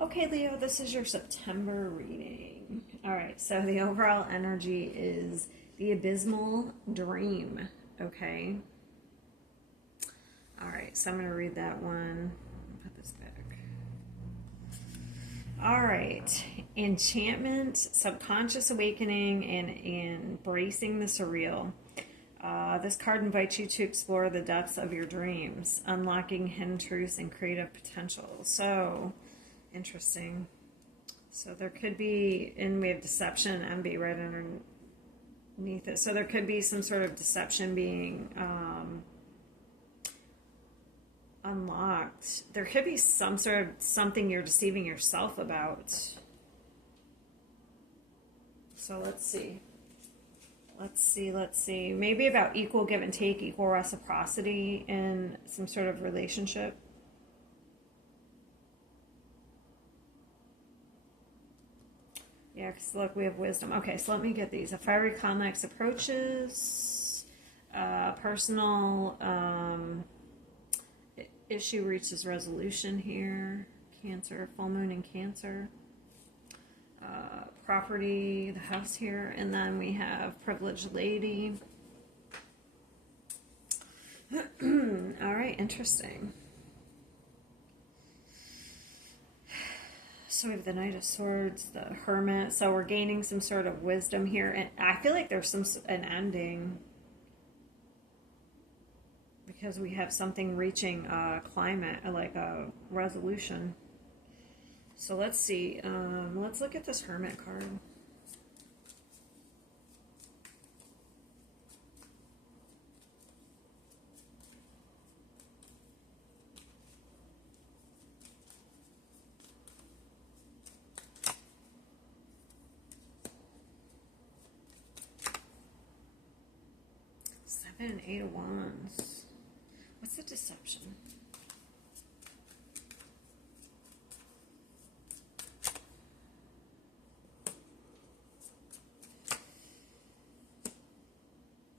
Okay, Leo, this is your September reading. All right, so the overall energy is the abysmal dream. Okay. All right, so I'm going to read that one. Put this back. All right. Enchantment, subconscious awakening, and embracing the surreal. This card invites you to explore the depths of your dreams, unlocking hidden truths and creative potential. So, interesting. So there could be, and we have deception and envy right underneath it. So there could be some sort of deception being unlocked. There could be some sort of something you're deceiving yourself about. So let's see. Let's see. Maybe about equal give and take, equal reciprocity in some sort of relationship. Yeah, because look, we have wisdom. Okay, so let me get these. A fiery climax approaches. Personal issue reaches resolution here. Cancer, full moon in Cancer. Property, the house here. And then we have privileged lady. All right, interesting. So we have the Knight of Swords, the Hermit. So we're gaining some sort of wisdom here, and I feel like there's an ending because we have something reaching a climate, like a resolution. So let's see. Let's look at this Hermit card. Seven and Eight of Wands. What's the deception?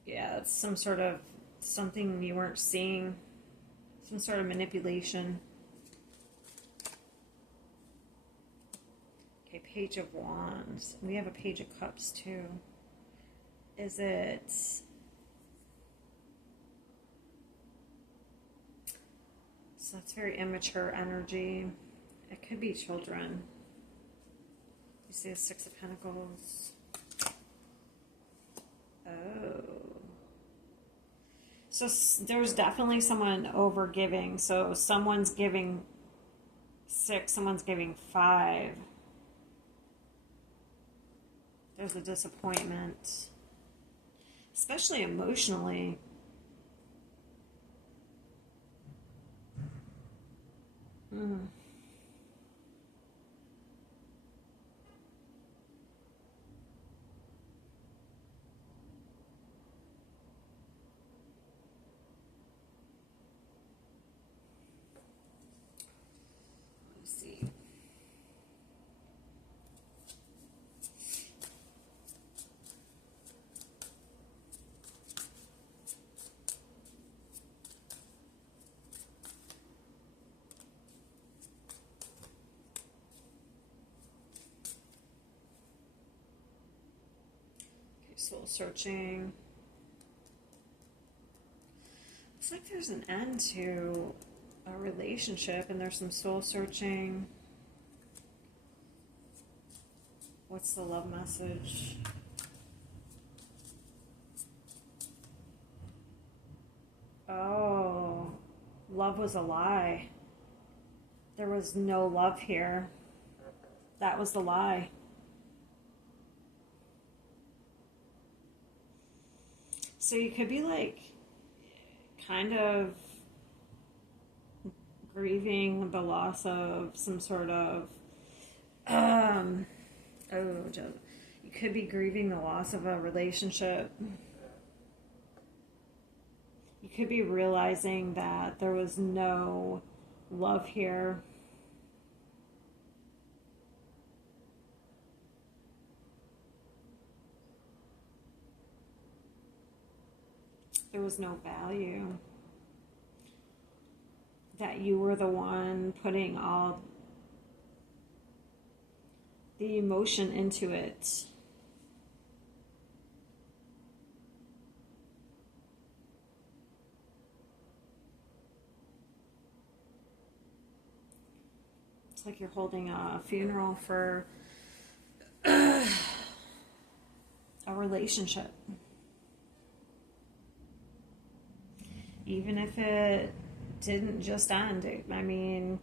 Yeah, it's some sort of something you weren't seeing. Some sort of manipulation. Okay, Page of Wands. We have a Page of Cups too. Is it... So that's very immature energy. It could be children. You see the Six of Pentacles. Oh. So there's definitely someone over giving. So someone's giving 6, someone's giving 5. There's a disappointment. Especially emotionally. Mm. Let's see. Soul searching. Looks like there's an end to a relationship and there's some soul searching. What's the love message? Oh, love was a lie. There was no love here. That was the lie. So you could be like kind of grieving the loss of some sort of you could be grieving the loss of a relationship. You could be realizing that there was no love here. There was no value. That you were the one putting all the emotion into it. It's like you're holding a funeral for a relationship. Even if it didn't just end. I mean,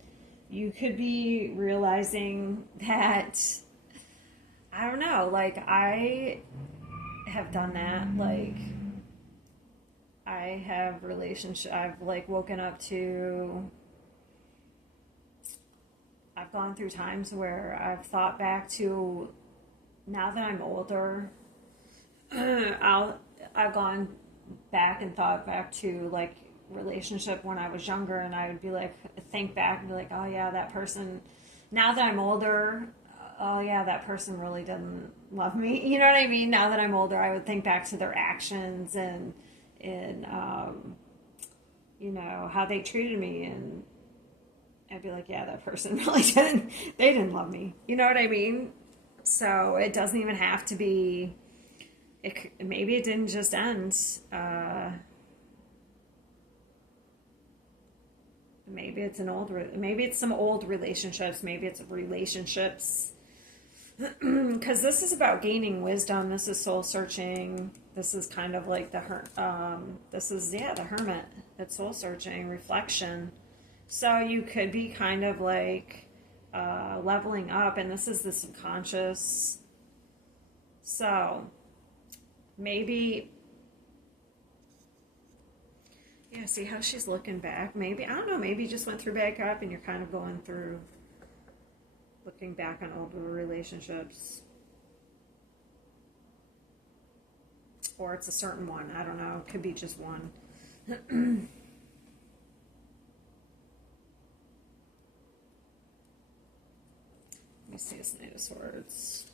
you could be realizing that, I don't know, like I have done that. Like I have relationship, I've like woken up to, I've gone through times where I've thought back to, now that I'm older, I've gone back and thought back to like relationship when I was younger, and I would be like, think back and be like, oh yeah, that person. Now that I'm older, oh yeah, that person really didn't love me. You know what I mean? Now that I'm older, I would think back to their actions and you know how they treated me, and I'd be like, yeah, that person really didn't. They didn't love me. You know what I mean? So it doesn't even have to be. Maybe it didn't just end. Maybe it's maybe it's some old relationships. Maybe it's relationships. Because this is about gaining wisdom. This is soul searching. This is kind of like this is, yeah, the hermit. It's soul searching, reflection. So you could be kind of like leveling up, and this is the subconscious. So maybe, yeah, see how she's looking back. Maybe, I don't know, maybe you just went through back up and you're kind of going through looking back on older relationships. Or it's a certain one. I don't know. It could be just one. Let me see this Knight of Swords.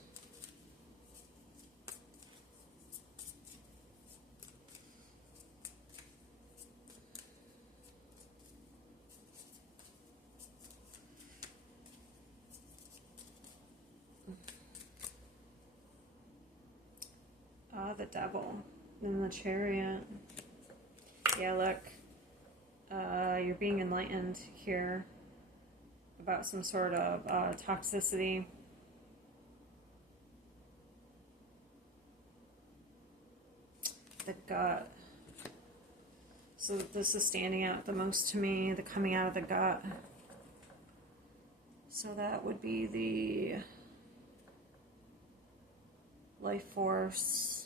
The Devil. And the Chariot. Yeah, look. You're being enlightened here about some sort of toxicity. The gut. So this is standing out the most to me, the coming out of the gut. So that would be the life force.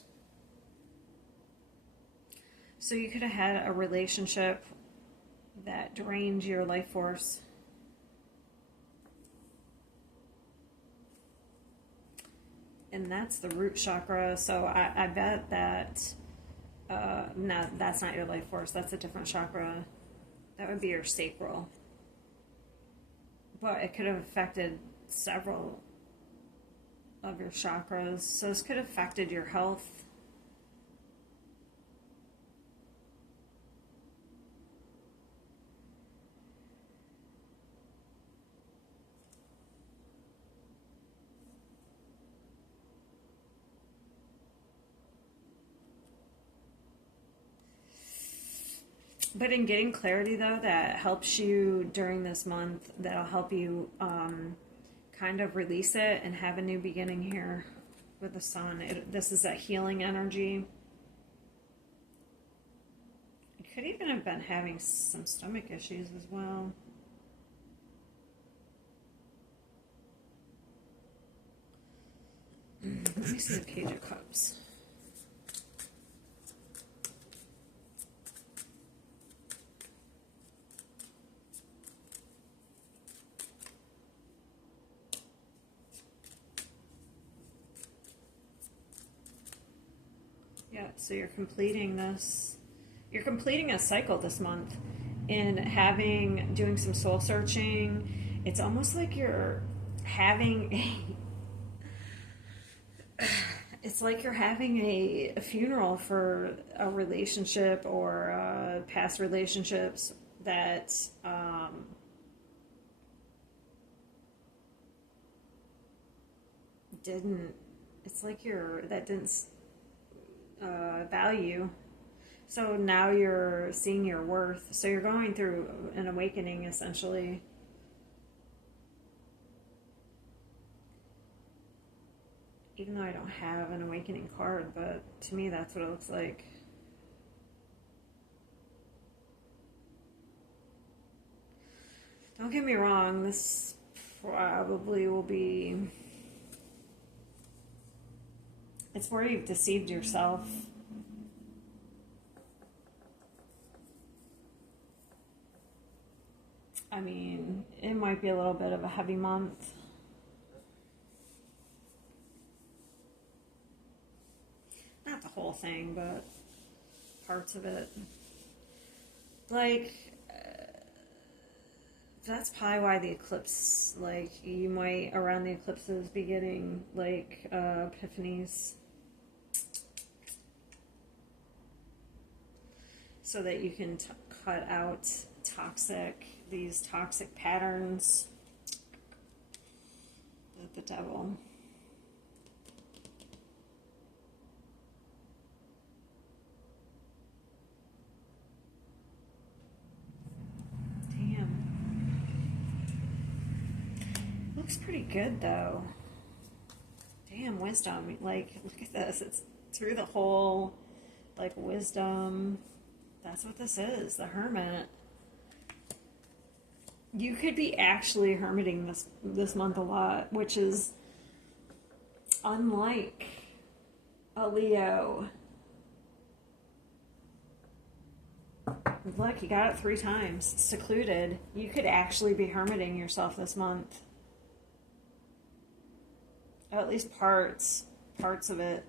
So you could have had a relationship that drained your life force. And that's the root chakra. So I bet that, no, that's not your life force. That's a different chakra. That would be your sacral. But it could have affected several of your chakras. So this could have affected your health. But in getting clarity, though, that helps you during this month, that'll help you kind of release it and have a new beginning here with the sun. This is that healing energy. You could even have been having some stomach issues as well. Let me see the Page of Cups. Yeah, so you're completing this. You're completing a cycle this month in doing some soul searching. It's almost like you're having it's like you're having a funeral for a relationship or past relationships that didn't, it's like that didn't value. So now you're seeing your worth. So you're going through an awakening essentially. Even though I don't have an awakening card, but to me that's what it looks like. Don't get me wrong, this probably will be... It's where you've deceived yourself. I mean, it might be a little bit of a heavy month. Not the whole thing, but parts of it. Like, that's probably why the eclipse, like, you might, around the eclipses, be getting, like, epiphanies. So that you can cut out these toxic patterns. The devil. Looks pretty good though. Damn, wisdom. Like, look at this. It's through the whole, like, wisdom. That's what this is, the Hermit. You could be actually hermiting this month a lot, which is unlike a Leo. Look, you got it 3 times. Secluded. You could actually be hermiting yourself this month. At least parts of it.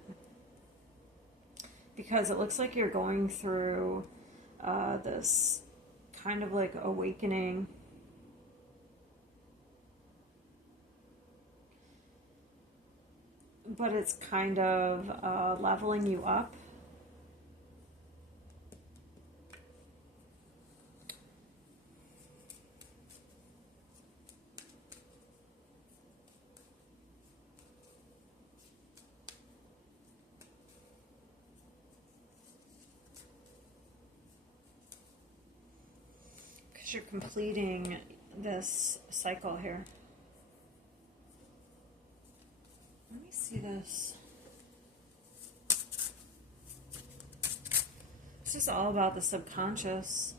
Because it looks like you're going through this kind of like awakening. But it's kind of leveling you up. You're completing this cycle here. Let me see this. This is all about the subconscious.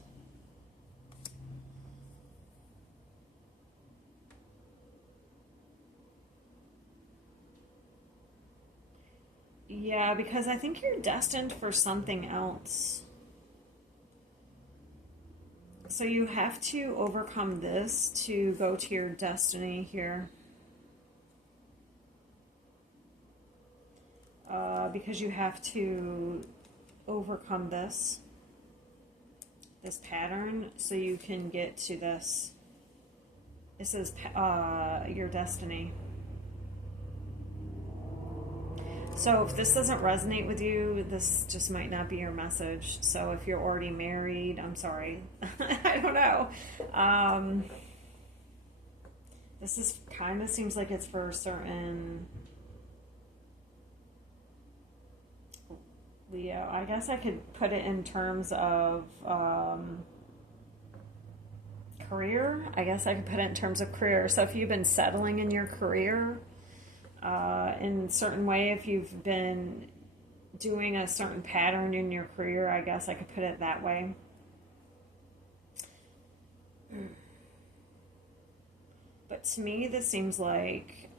Yeah, because I think you're destined for something else. So you have to overcome this to go to your destiny here. Because you have to overcome this pattern so you can get to this. This is your destiny. So if this doesn't resonate with you, this just might not be your message. So if you're already married, I'm sorry. I don't know. This is kind of seems like it's for certain Leo. I guess I could put it in terms of career. I guess I could put it in terms of career. So if you've been settling in your career, in a certain way, if you've been doing a certain pattern in your career, I guess I could put it that way. But to me, this seems like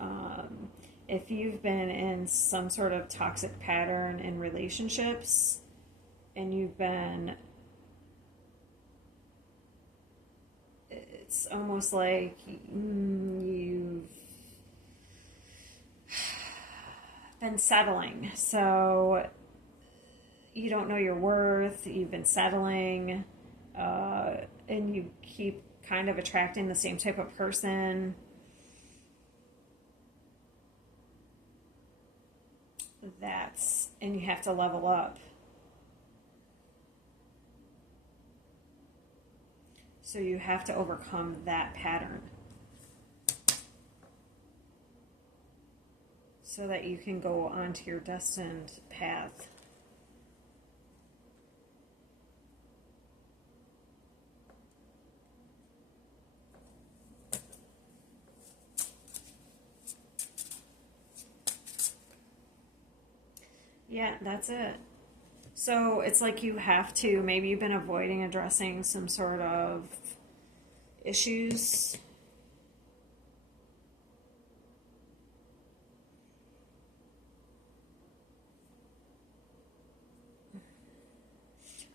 if you've been in some sort of toxic pattern in relationships and you've been, it's almost like you've been settling. So you don't know your worth, you've been settling, and you keep kind of attracting the same type of person. And you have to level up. So you have to overcome that pattern. so that you can go onto your destined path. Yeah, that's it. So it's like you have to, maybe you've been avoiding addressing some sort of issues.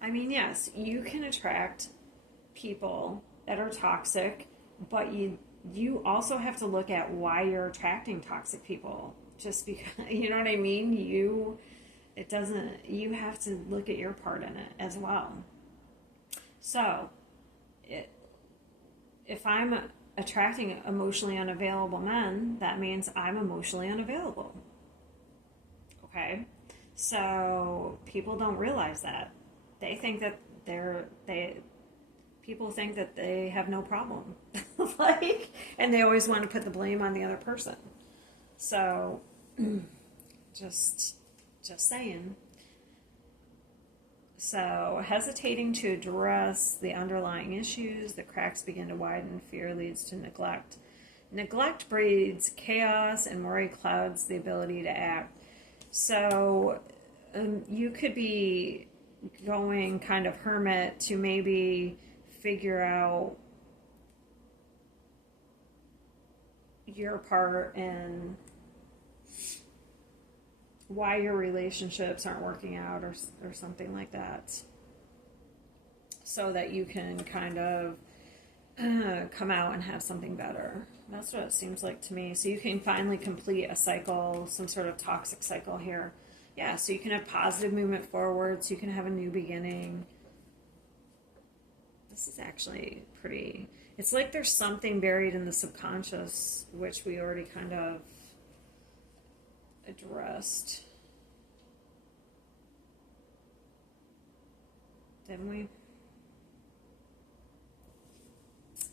I mean, yes, you can attract people that are toxic, but you also have to look at why you're attracting toxic people. Just because, you know what I mean? It doesn't, you have to look at your part in it as well. So, it, if I'm attracting emotionally unavailable men, that means I'm emotionally unavailable. Okay? So, people don't realize that. They think that they people think that they have no problem. Like, and they always want to put the blame on the other person. So, just just saying. So, hesitating to address the underlying issues, the cracks begin to widen, fear leads to neglect. Neglect breeds chaos, and worry clouds the ability to act. So, you could be going kind of hermit to maybe figure out your part in why your relationships aren't working out, or something like that, so that you can kind of come out and have something better. That's what it seems like to me. So you can finally complete a cycle, some sort of toxic cycle here. Yeah, so you can have positive movement forward, so you can have a new beginning. This is actually pretty, it's like there's something buried in the subconscious, which we already kind of addressed. Didn't we?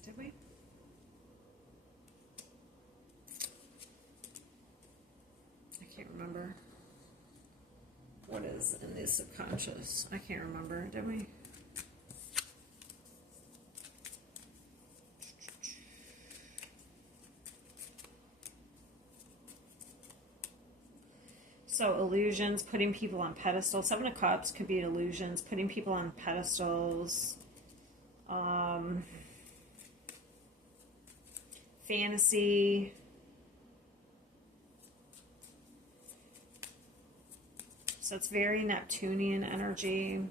Did we? I can't remember. What is in the subconscious? I can't remember. Did we? So illusions, putting people on pedestals. Seven of Cups could be illusions, putting people on pedestals. Fantasy. So it's very Neptunian energy.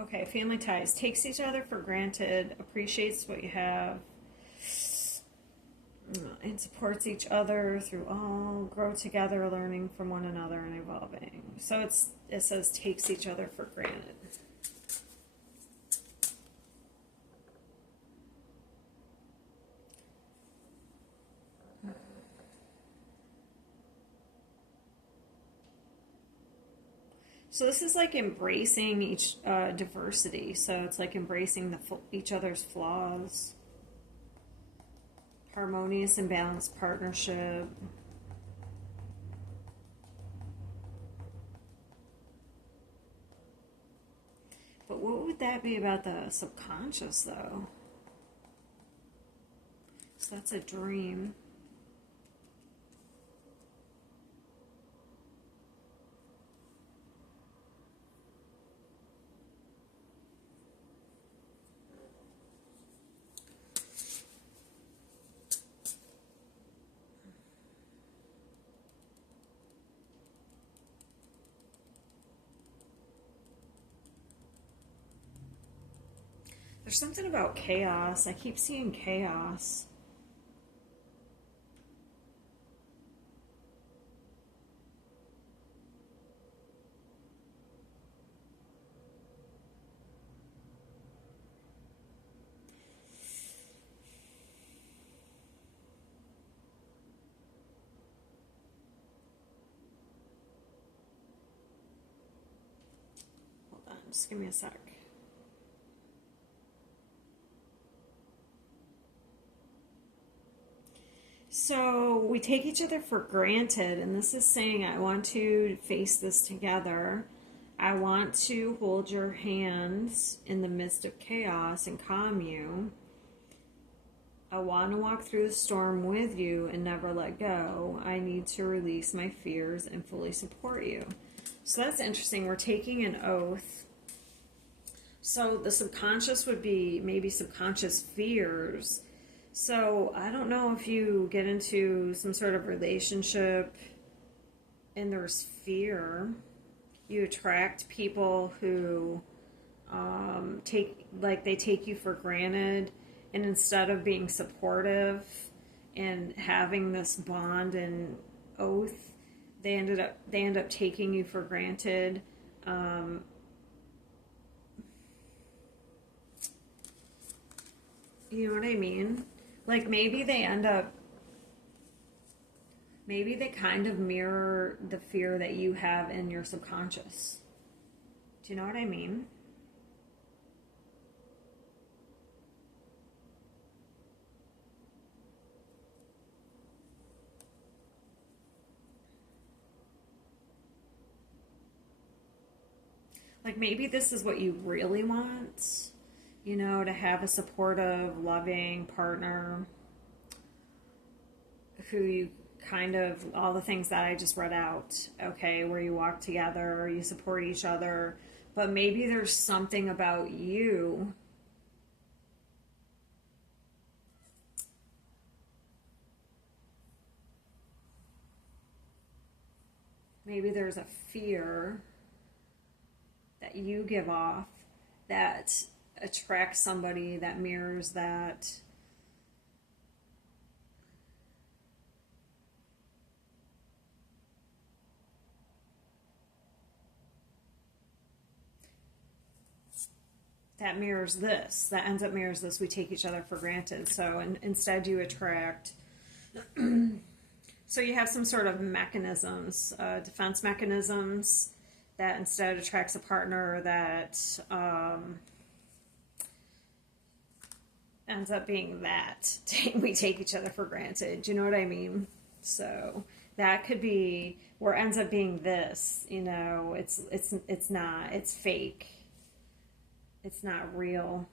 Okay, family ties. Takes each other for granted, appreciates what you have, and supports each other through all, grow together, learning from one another and evolving. So it says takes each other for granted. So this is like embracing each diversity. So it's like embracing each other's flaws. Harmonious and balanced partnership. But what would that be about the subconscious, though? So that's a dream. There's something about chaos. I keep seeing chaos. Just give me a sec. So we take each other for granted, and this is saying, I want to face this together. I want to hold your hands in the midst of chaos and calm you. I want to walk through the storm with you and never let go. I need to release my fears and fully support you. So that's interesting. We're taking an oath. So the subconscious would be maybe subconscious fears. So I don't know if you get into some sort of relationship and there's fear. You attract people who take you for granted, and instead of being supportive and having this bond and oath, they end up taking you for granted. You know what I mean? Like maybe they kind of mirror the fear that you have in your subconscious. Do you know what I mean? Like maybe this is what you really want, you know, to have a supportive, loving partner who you kind of, all the things that I just read out, okay, where you walk together, you support each other, but maybe there's something about you maybe there's a fear that you give off that attracts somebody that mirrors that. That mirrors this, that ends up mirrors this. We take each other for granted. So instead you attract, so you have some sort of mechanisms, defense mechanisms, that instead attracts a partner that ends up being that. We take each other for granted. Do you know what I mean? So that could be, or ends up being this, you know, it's not, it's fake. It's not real.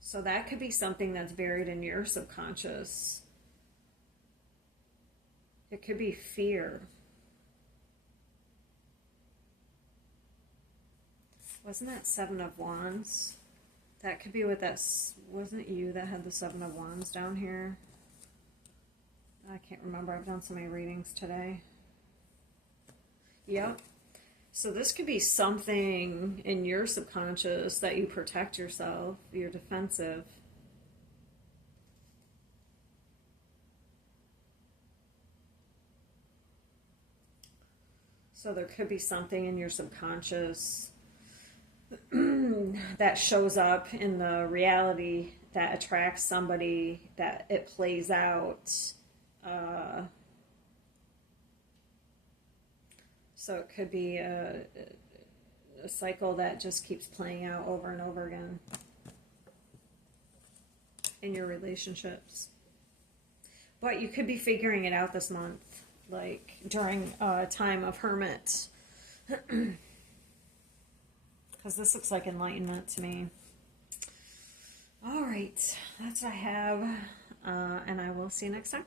So that could be something that's buried in your subconscious. It could be fear. Wasn't that Seven of Wands? That could be what that, wasn't you that had the Seven of Wands down here? I can't remember. I've done so many readings today. Yep. So this could be something in your subconscious that you protect yourself. You're defensive. So there could be something in your subconscious that shows up in the reality that attracts somebody, that it plays out. So it could be a cycle that just keeps playing out over and over again in your relationships. But you could be figuring it out this month, like during a time of hermit. Because this looks like enlightenment to me. All right, that's what I have. And I will see you next time.